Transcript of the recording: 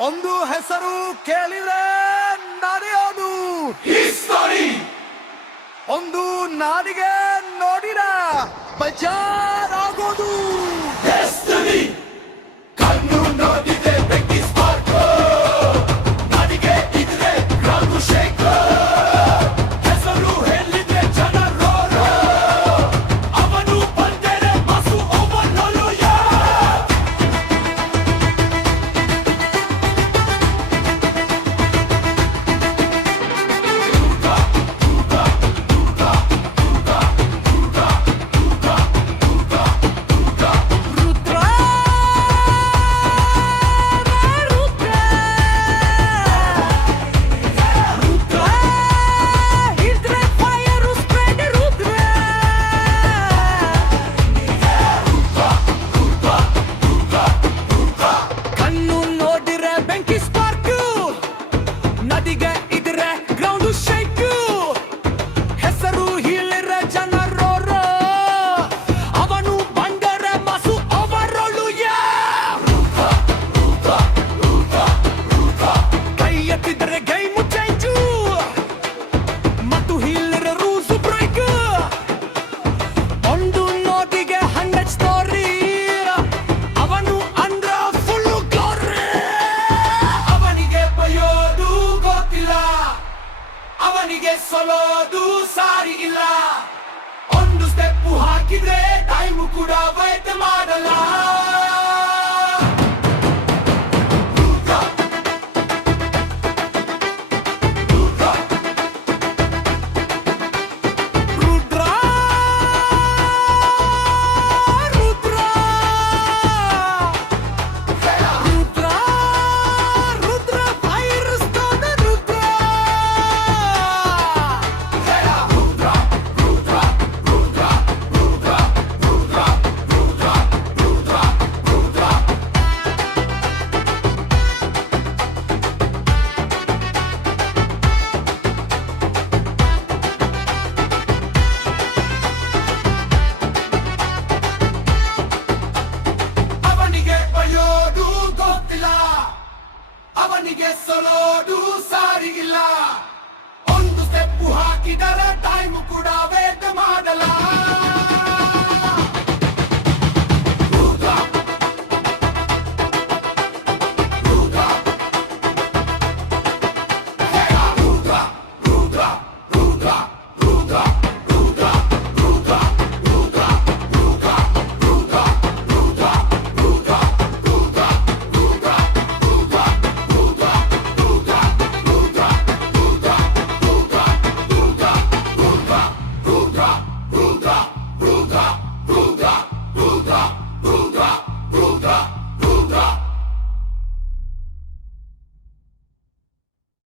ಒಂದು ಹೆಸರು ಕೇಳಿದ್ರೆ ನಡೆಯೋದು ಹಿಸ್ಟರಿ. ಒಂದು ನಾಡಿಗೆ ನೋಡಿರ ಬಜಾರಾಗೋದು ಡೆಸ್ಟಿನಿ. ಕಣ್ಣು ನೋಡಿದೆ ಬೆಂಕಿ ಸ್ಪಾರ್ಕ್, ನಾಡಿಗೆ ಇದ್ರೆ ರಾಘು ಶೇಖರ್. ಹೆಸರು ಹೇಳಿದ್ರೆ ಜನ ರೋರೋ, ಅವನು ಬಂದರೆ ಮಸು ಓವರ್ಲೋಲು. ರುದ್ರ ರುದ್ರ ರುದ್ರ ಹಿಡಿದ್ರೆ ಫೈರ್ ಸ್ಪ್ರೆಡ್ ರುದ್ರ ಕಣ್ಣು ನೋಡಿರೆ ಬೆಂಕಿ ಸ್ಪಾರ್ಕ್